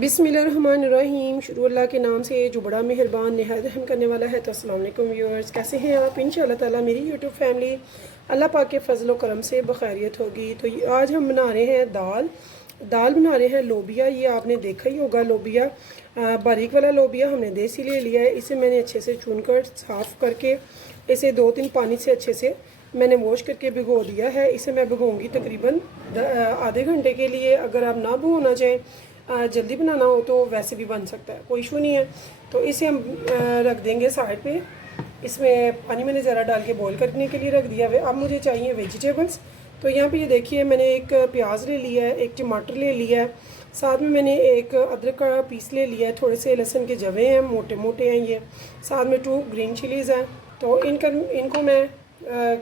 बिस्मिल्लाहिर्रहमानिर्रहीम। शुरू अल्लाह के नाम से जो बड़ा मेहरबान नहायत रहम करने वाला है। तो अस्सलाम वालेकुम व्यूअर्स, कैसे हैं आप? इंशाअल्लाह ताला मेरी यूट्यूब फैमिली अल्लाह पाक के फजल करम से बखैरियत होगी। तो आज हम बना रहे हैं दाल बना रहे हैं लोबिया। ये आपने देखा ही होगा लोबिया, बारीक वाला लोबिया हमने देसी ले लिया है। इसे मैंने अच्छे से चुनकर साफ़ करके इसे 2-3 पानी से अच्छे से मैंने वॉश करके भिगो दिया है। इसे मैं भिगोऊँगी तकरीबन आधे घंटे के लिए। अगर आप ना भिगोना चाहें, जल्दी बनाना हो तो वैसे भी बन सकता है, कोई इशू नहीं है। तो इसे हम रख देंगे साइड पे। इसमें पानी मैंने ज़रा डाल के बॉईल करने के लिए रख दिया है। अब मुझे चाहिए वेजिटेबल्स। तो यहाँ पे ये देखिए, मैंने एक प्याज ले लिया है, एक टमाटर ले लिया है, साथ में मैंने एक अदरक का पीस ले लिया है, थोड़े से लहसुन के जवे हैं, मोटे मोटे हैं ये, साथ में 2 ग्रीन चिलीज़ हैं। तो इनको मैं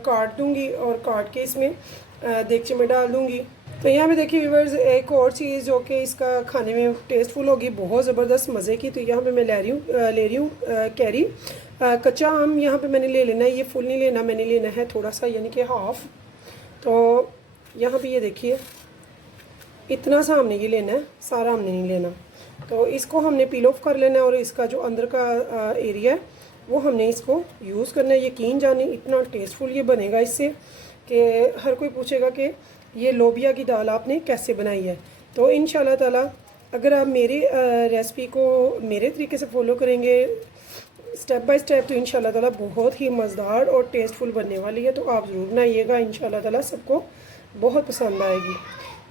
काट दूँगी और काट के इसमें देगचे में डाल दूँगी। तो यहाँ पे देखिए व्यूअर्स, एक और चीज़ जो कि इसका खाने में टेस्टफुल होगी, बहुत ज़बरदस्त मज़े की। तो यहाँ पे मैं ले रही हूँ कैरी। कच्चा आम यहाँ पे मैंने ले लेना है, ये फुल नहीं लेना, मैंने लेना है थोड़ा सा, यानी कि हाफ़। तो यहाँ पे ये देखिए, इतना सा हमने ये लेना है, सारा हमने नहीं लेना। तो इसको हमने पील ऑफ कर लेना है और इसका जो अंदर का एरिया है वो हमने इसको यूज़ करना है। यकीन जाने इतना टेस्टफुल ये बनेगा इससे कि हर कोई पूछेगा कि ये लोबिया की दाल आपने कैसे बनाई है। तो इंशाल्लाह ताला अगर आप मेरी रेसिपी को मेरे तरीके से फॉलो करेंगे स्टेप बाय स्टेप, तो इंशाल्लाह ताला बहुत ही मज़ेदार और टेस्टफुल बनने वाली है। तो आप ज़रूर बनाइएगा, इंशाल्लाह ताला सबको बहुत पसंद आएगी।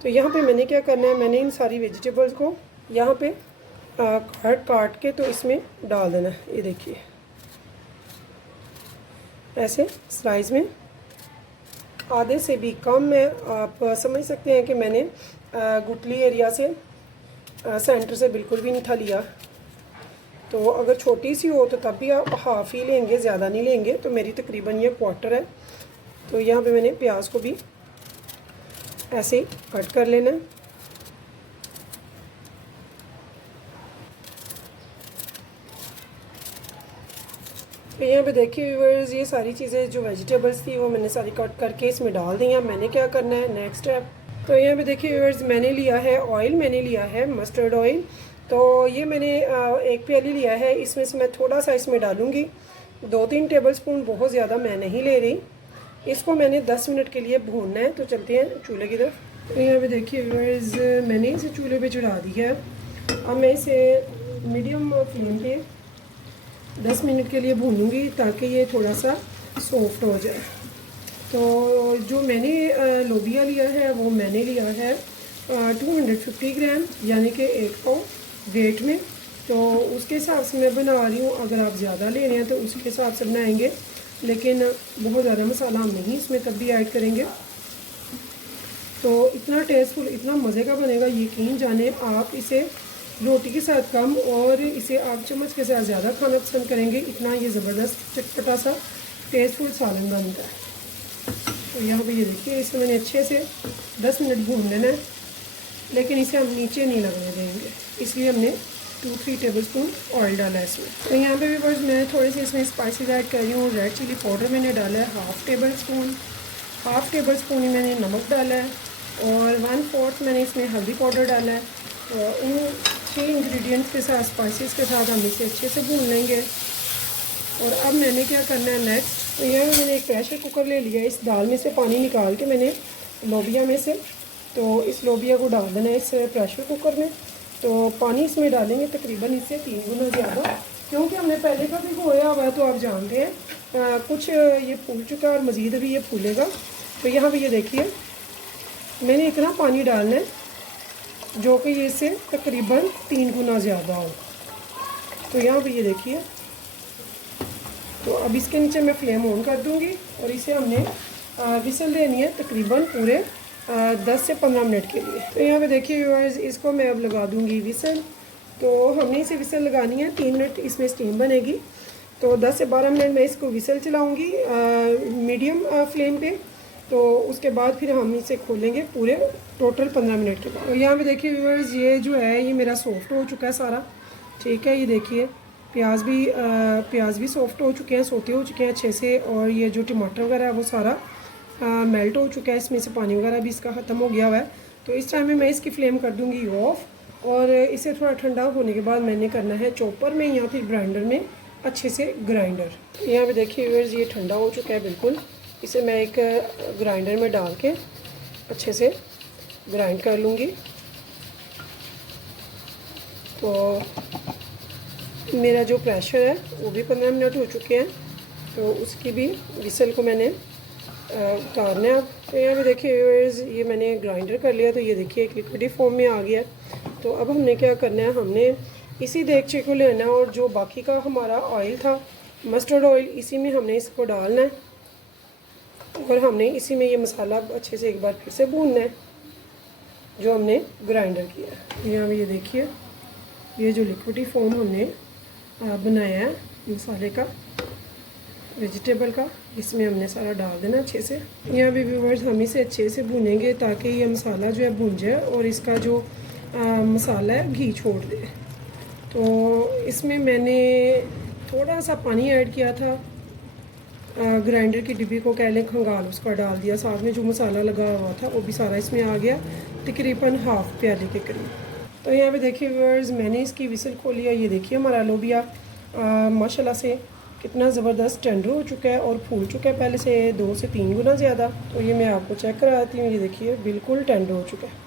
तो यहाँ पे मैंने क्या करना है, मैंने इन सारी वेजिटेबल्स को यहाँ पे काट के तो इसमें डाल देना है। ये देखिए, ऐसे स्लाइस में आधे से भी कम में आप समझ सकते हैं कि मैंने गुटली एरिया से सेंटर से बिल्कुल भी नहीं था लिया। तो अगर छोटी सी हो तो तब भी आप हाफ़ ही लेंगे, ज़्यादा नहीं लेंगे। तो मेरी तकरीबन ये क्वार्टर है। तो यहाँ पे मैंने प्याज को भी ऐसे कट कर लेना है। तो यहाँ पे देखिए व्यूअर्स, ये सारी चीज़ें जो वेजिटेबल्स थी वो मैंने सारी कट करके इसमें डाल दी हैं। मैंने क्या करना है नेक्स्ट स्टेप, तो यहाँ पे देखिए व्यूअर्स, मैंने लिया है ऑयल, मैंने लिया है मस्टर्ड ऑयल। तो ये मैंने एक प्याली लिया है, इसमें से मैं थोड़ा सा इसमें डालूँगी, 2-3 टेबलस्पून, बहुत ज़्यादा मैं नहीं ले रही। इसको मैंने 10 मिनट के लिए भूनना है। तो चलते हैं चूल्हे की तरफ। तो यहाँ पर देखिए व्यूअर्स, मैंने इसे चूल्हे पर चढ़ा दिया है। अब मैं इसे मीडियम फ्लेम पे 10 मिनट के लिए भूनूंगी ताकि ये थोड़ा सा सॉफ्ट हो जाए। तो जो मैंने लोबिया लिया है वो मैंने लिया है 250 ग्राम, यानी कि 1 पाव वेट में। तो उसके हिसाब से मैं बना रही हूँ। अगर आप ज़्यादा ले रहे हैं तो उसके हिसाब से बनाएंगे, लेकिन बहुत ज़्यादा मसाला हम नहीं इसमें तब भी ऐड करेंगे। तो इतना टेस्टफुल, इतना मज़े का बनेगा, यकीन जाने। आप इसे रोटी के साथ कम और इसे आप चम्मच के साथ ज़्यादा खाना पसंद करेंगे। इतना ये ज़बरदस्त चटपटा सा टेस्टफुल सालन बनता है। तो यहाँ पे ये देखिए, इसे मैंने अच्छे से 10 मिनट भून लेना है, लेकिन इसे हम नीचे नहीं लगने देंगे, इसलिए हमने 2-3 टेबलस्पून ऑयल डाला है इसमें। तो यहाँ पे भी बस मैं थोड़े से इसमें स्पाइसेस ऐड कर रही हूँ। रेड चिली पाउडर मैंने डाला है हाफ़ टेबल स्पून ही मैंने नमक डाला है, और 1/4 मैंने इसमें हल्दी पाउडर डाला है। तो इन 3 इंग्रेडिएंट्स के साथ, स्पाइसेस के साथ हम इसे अच्छे से भून लेंगे। और अब मैंने क्या करना है नेक्स्ट, तो यहाँ मैंने एक प्रेशर कुकर ले लिया है। इस दाल में से पानी निकाल के मैंने लोबिया में से, तो इस लोबिया को डाल देना है इस प्रेशर कुकर में। तो पानी इसमें डालेंगे तकरीबन इससे 3 गुना ज़्यादा, क्योंकि हमने पहले का भी भिगोया हुआ है। तो आप जानते हैं कुछ ये फूल चुका है और मज़ीद अभी ये फूलेगा। तो यहाँ पर ये देखिए, मैंने इतना पानी डालना है जो कि ये से तकरीबन 3 गुना ज़्यादा हो। तो यहाँ पे ये देखिए, तो अब इसके नीचे मैं फ्लेम ऑन कर दूँगी और इसे हमने विसल देनी है तकरीबन पूरे 10 से 15 मिनट के लिए। तो यहाँ पे देखिए व्यूअर्स, इसको मैं अब लगा दूँगी विसल। तो हमने इसे विसल लगानी है, 3 मिनट इसमें स्टीम बनेगी। तो 10 से 12 मिनट में इसको विसल चलाऊँगी मीडियम फ्लेम पर। तो उसके बाद फिर हम इसे खोलेंगे पूरे टोटल 15 मिनट के बाद। तो यहाँ पे देखिए व्यूअर्स, ये जो है ये मेरा सॉफ्ट हो चुका है सारा, ठीक है। ये देखिए प्याज भी सॉफ्ट हो चुके हैं, सोते हो चुके हैं अच्छे से, और ये जो टमाटर वगैरह है वो सारा मेल्ट हो चुका है। इसमें से पानी वगैरह भी इसका ख़त्म हो गया हुआ है। तो इस टाइम में मैं इसकी फ्लेम कर दूँगी ऑफ़, और इसे थोड़ा ठंडा होने के बाद मैंने करना है चॉपर में या फिर ग्राइंडर में अच्छे से ग्राइंडर। यहाँ पे देखिए व्यूअर्स ये ठंडा हो चुका है बिल्कुल। इसे मैं एक ग्राइंडर में डाल के अच्छे से ग्राइंड कर लूँगी। तो मेरा जो प्रेशर है वो भी 15 मिनट हो चुके हैं, तो उसकी भी विसल को मैंने उतारना है अब। तो यहाँ पे देखिए व्यूअर्स ये मैंने ग्राइंडर कर लिया, तो ये देखिए एक लिक्विडी फॉर्म में आ गया। तो अब हमने क्या करना है, हमने इसी देगचे को लेना है और जो बाकी का हमारा ऑयल था मस्टर्ड ऑयल, इसी में हमने इसको डालना है और हमने इसी में ये मसाला अच्छे से एक बार फिर से भूनना है जो हमने ग्राइंडर किया है। यहाँ ये देखिए ये जो लिक्विडी फॉर्म हमने बनाया है मसाले का, वेजिटेबल का, इसमें हमने सारा डाल देना अच्छे से। यहाँ भी व्यूअर्स हम इसे अच्छे से भूनेंगे ताकि ये मसाला जो है भून जाए और इसका जो मसाला है घी छोड़ दे। तो इसमें मैंने थोड़ा सा पानी ऐड किया था, ग्राइंडर की डिब्बी को कह लें खंगाल उसका डाल दिया, साथ में जो मसाला लगा हुआ था वो भी सारा इसमें आ गया, तकरीबन हाफ प्याले के करीब। तो यहाँ पे देखिए व्यूअर्स मैंने इसकी विसल खोल लिया। ये देखिए हमारा लोबिया माशाल्लाह से कितना ज़बरदस्त टेंडर हो चुका है और फूल चुका है पहले से 2 से 3 गुना ज़्यादा। तो ये मैं आपको चेक कराती हूँ, ये देखिए बिल्कुल टेंडर हो चुका है।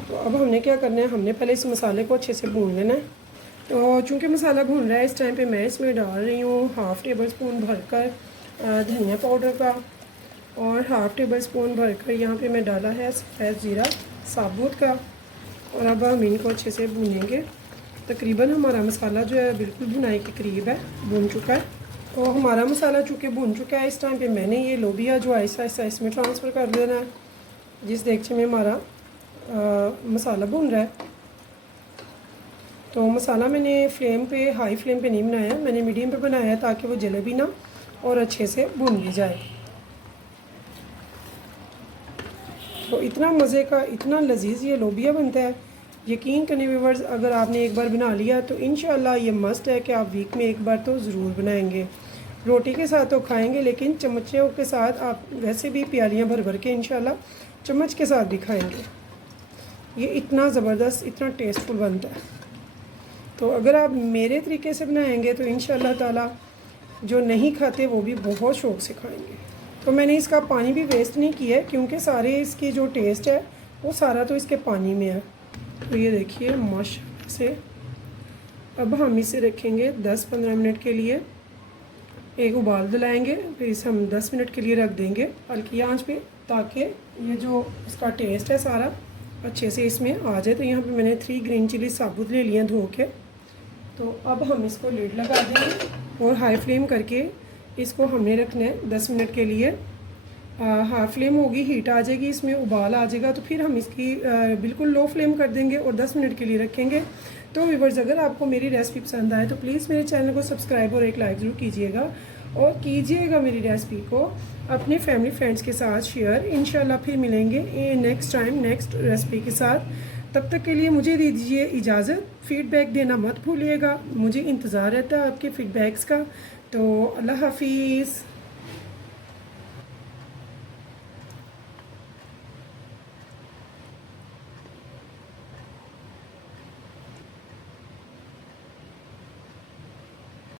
तो अब हमने क्या करना है, हमने पहले इस मसाले को अच्छे से भून लेना है। तो चूँकि मसाला भून रहा है इस टाइम पे मैं इसमें डाल रही हूँ हाफ़ टेबल स्पून भरकर धनिया पाउडर का और हाफ़ टेबल स्पून भरकर यहाँ पे मैं डाला है सफ़ेद ज़ीरा साबुत का। और अब हम इनको अच्छे से भूनेंगे। तकरीबन हमारा मसाला जो है बिल्कुल भुनाई के करीब है, भून चुका है। तो हमारा मसाला चूँकि भून चुका है इस टाइम पे मैंने ये लोबिया जो आहिस्ता आहिस्ता इसमें ट्रांसफ़र कर देना है जिस देगचे में हमारा मसाला भून रहा है। तो मसाला मैंने फ्लेम पे हाई फ्लेम पे नहीं बनाया, मैंने मीडियम पे बनाया है ताकि वो जले भी ना और अच्छे से भून भी जाए। तो इतना मज़े का इतना लजीज ये लोबिया बनता है, यकीन करने व्यूअर्स अगर आपने एक बार बना लिया तो इंशाल्लाह ये मस्ट है कि आप वीक में एक बार तो ज़रूर बनाएंगे। रोटी के साथ तो खाएंगे लेकिन चम्मचों के साथ आप वैसे भी प्यालियाँ भर भर के इंशाल्लाह चम्मच के साथ भी खाएंगे। ये इतना ज़बरदस्त इतना टेस्टफुल बनता है। तो अगर आप मेरे तरीके से बनाएंगे तो इंशाल्लाह ताला जो नहीं खाते वो भी बहुत शौक़ से खाएंगे। तो मैंने इसका पानी भी वेस्ट नहीं किया है क्योंकि सारे इसकी जो टेस्ट है वो सारा तो इसके पानी में है। तो ये देखिए माशाल्लाह से अब हम इसे रखेंगे 10-15 मिनट के लिए, एक उबाल दिलाएंगे, फिर इसे हम 10 मिनट के लिए रख देंगे हल्की आंच पे ताकि ये जो इसका टेस्ट है सारा अच्छे से इसमें आ जाए। तो यहाँ पे मैंने 3 ग्रीन चिली साबुत ले लिए धो के। तो अब हम इसको लिड लगा देंगे और हाई फ्लेम करके इसको हमने रखना है 10 मिनट के लिए। हाई फ्लेम होगी, हीट आ जाएगी, इसमें उबाल आ जाएगा तो फिर हम इसकी बिल्कुल लो फ्लेम कर देंगे और 10 मिनट के लिए रखेंगे। तो व्यूअर्स अगर आपको मेरी रेसिपी पसंद आए तो प्लीज़ मेरे चैनल को सब्सक्राइब और एक लाइक ज़रूर कीजिएगा और कीजिएगा मेरी रेसिपी को अपने फैमिली फ्रेंड्स के साथ शेयर। इंशाल्लाह फिर मिलेंगे नेक्स्ट टाइम नेक्स्ट रेसिपी के साथ। तब तक के लिए मुझे दीजिए इजाज़त। फ़ीडबैक देना मत भूलिएगा, मुझे इंतज़ार रहता है आपके फ़ीडबैक्स का। तो अल्लाह हाफिज़।